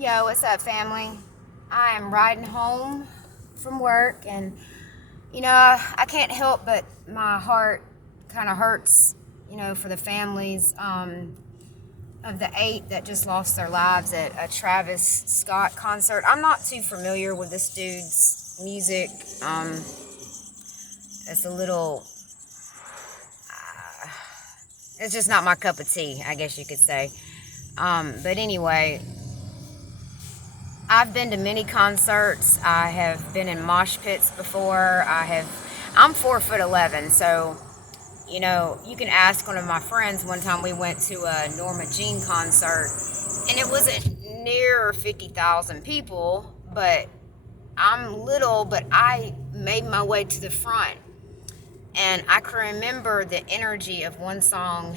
Yo, what's up, family? I am riding home from work, and I can't help but my heart kind of hurts, for the families of the 8 that just lost their lives at a Travis Scott concert. I'm not too familiar with this dude's music. It's a little, it's just not my cup of tea, I guess you could say. But anyway, I've been to many concerts. I have been in mosh pits before. I'm 4'11", so you can ask one of my friends. One time we went to a Norma Jean concert, and it wasn't near 50,000 people, but I'm little, but I made my way to the front, and I can remember the energy of one song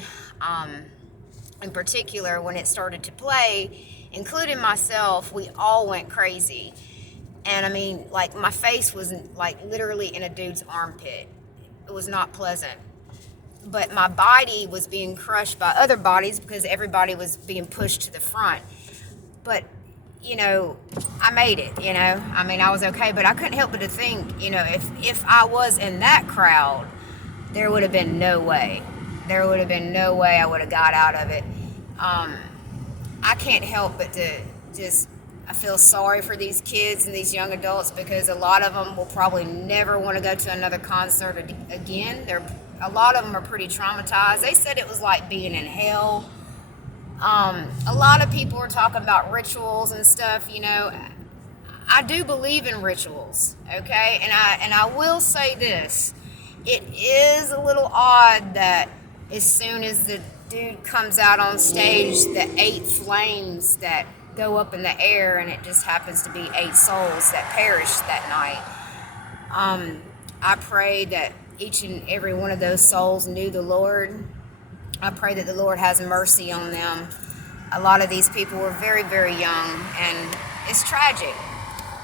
in particular when it started to play, including myself. We all went crazy. And I mean, like, my face was like literally in a dude's armpit. It was not pleasant. But my body was being crushed by other bodies because everybody was being pushed to the front. But, I made it, I mean, I was okay, but I couldn't help but to think, if I was in that crowd, there would have been no way. There would have been no way I would have got out of it. I can't help but to I feel sorry for these kids and these young adults, because a lot of them will probably never want to go to another concert again. A lot of them are pretty traumatized. They said it was like being in hell. A lot of people are talking about rituals and stuff. I do believe in rituals, okay? And I will say this: it is a little odd that as soon as the dude comes out on stage, the 8 flames that go up in the air, and it just happens to be 8 souls that perished that night. I pray that each and every one of those souls knew the Lord. I pray that the Lord has mercy on them. A lot of these people were very, very young, and it's tragic.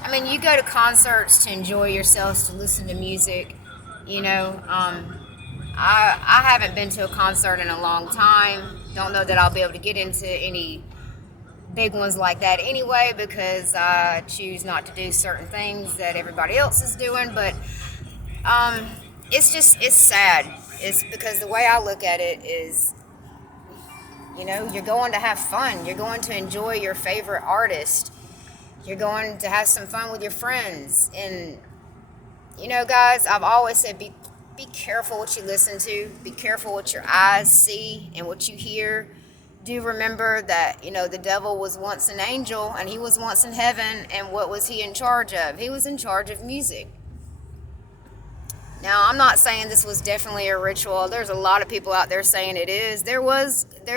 I mean, you go to concerts to enjoy yourselves, to listen to music. I haven't been to a concert in a long time. Don't know that I'll be able to get into any big ones like that anyway, because I choose not to do certain things that everybody else is doing. But it's sad. It's because the way I look at it is, you're going to have fun. You're going to enjoy your favorite artist. You're going to have some fun with your friends. And, guys, I've always said, be careful what you listen to. Be careful what your eyes see and what you hear. Do remember that, the devil was once an angel, and he was once in heaven. And what was he in charge of? He was in charge of music. Now, I'm not saying this was definitely a ritual. There's a lot of people out there saying it is. There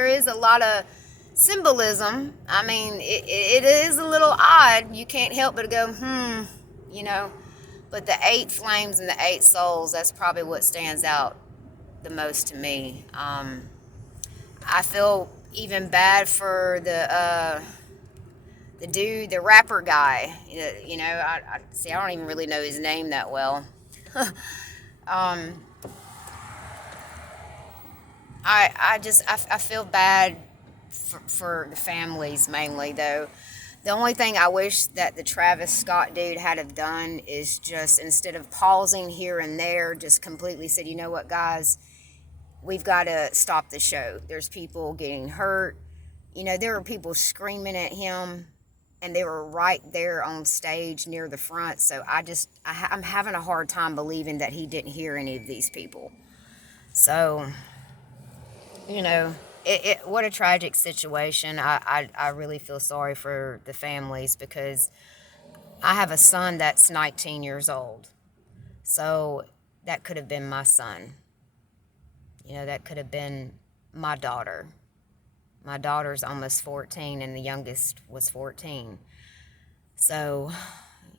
is a lot of symbolism. I mean, it is a little odd. You can't help but go, But the 8 flames and the 8 souls, that's probably what stands out the most to me. I feel even bad for the dude, the rapper guy. I don't even really know his name that well. I feel bad for the families mainly, though. The only thing I wish that the Travis Scott dude had have done is just, instead of pausing here and there, just completely said, you know what, guys, we've got to stop the show. There's people getting hurt. There were people screaming at him, and they were right there on stage near the front. So I'm having a hard time believing that he didn't hear any of these people. So, what a tragic situation. I really feel sorry for the families, because I have a son that's 19 years old. So that could have been my son. That could have been my daughter. My daughter's almost 14, and the youngest was 14. So,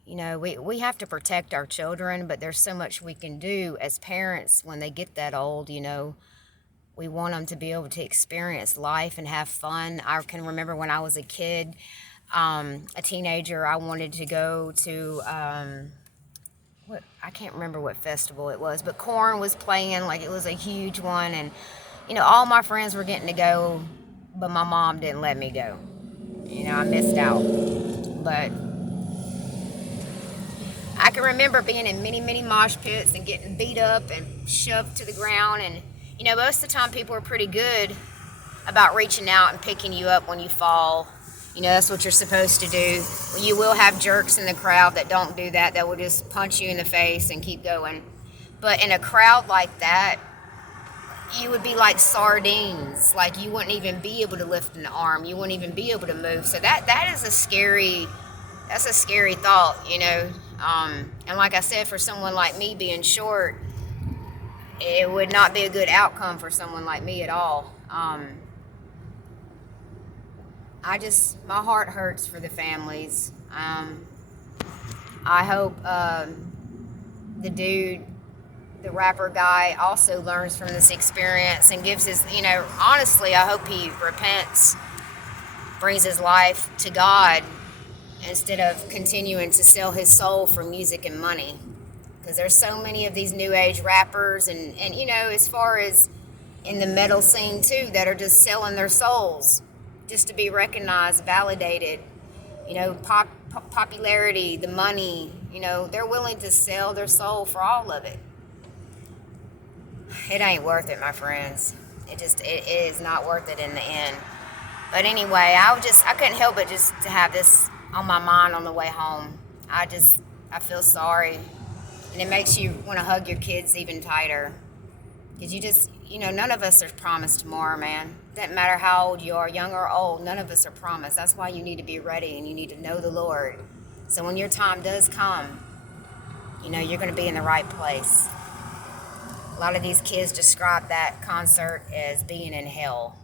we have to protect our children, but there's so much we can do as parents when they get that old. We want them to be able to experience life and have fun. I can remember when I was a kid, a teenager, I wanted to go to, I can't remember what festival it was, but Korn was playing, like it was a huge one, and all my friends were getting to go, but my mom didn't let me go. You know, I missed out. But I can remember being in many, many mosh pits and getting beat up and shoved to the ground. And, you know, most of the time people are pretty good about reaching out and picking you up when you fall. You know, that's what you're supposed to do. You will have jerks in the crowd that don't do that, that will just punch you in the face and keep going. But in a crowd like that, you would be like sardines. Like, you wouldn't even be able to lift an arm. You wouldn't even be able to move. So that is that's a scary thought, you know. And like I said, for someone like me being short, it would not be a good outcome for someone like me at all. My heart hurts for the families. I hope the rapper guy, also learns from this experience and gives his, you know, honestly, I hope he repents, brings his life to God instead of continuing to sell his soul for music and money. Because there's so many of these new age rappers and, you know, as far as in the metal scene too, that are just selling their souls just to be recognized, validated, you know, popularity, the money, you know, they're willing to sell their soul for all of it. It ain't worth it, my friends. It is not worth it in the end. But anyway, I couldn't help but just to have this on my mind on the way home. I feel sorry. And it makes you want to hug your kids even tighter. Because you know, none of us are promised tomorrow, man. Doesn't matter how old you are, young or old, none of us are promised. That's why you need to be ready and you need to know the Lord. So when your time does come, you know, you're going to be in the right place. A lot of these kids describe that concert as being in hell.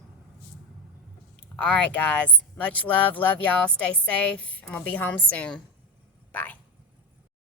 All right, guys. Much love. Love y'all. Stay safe. I'm going to be home soon. Bye.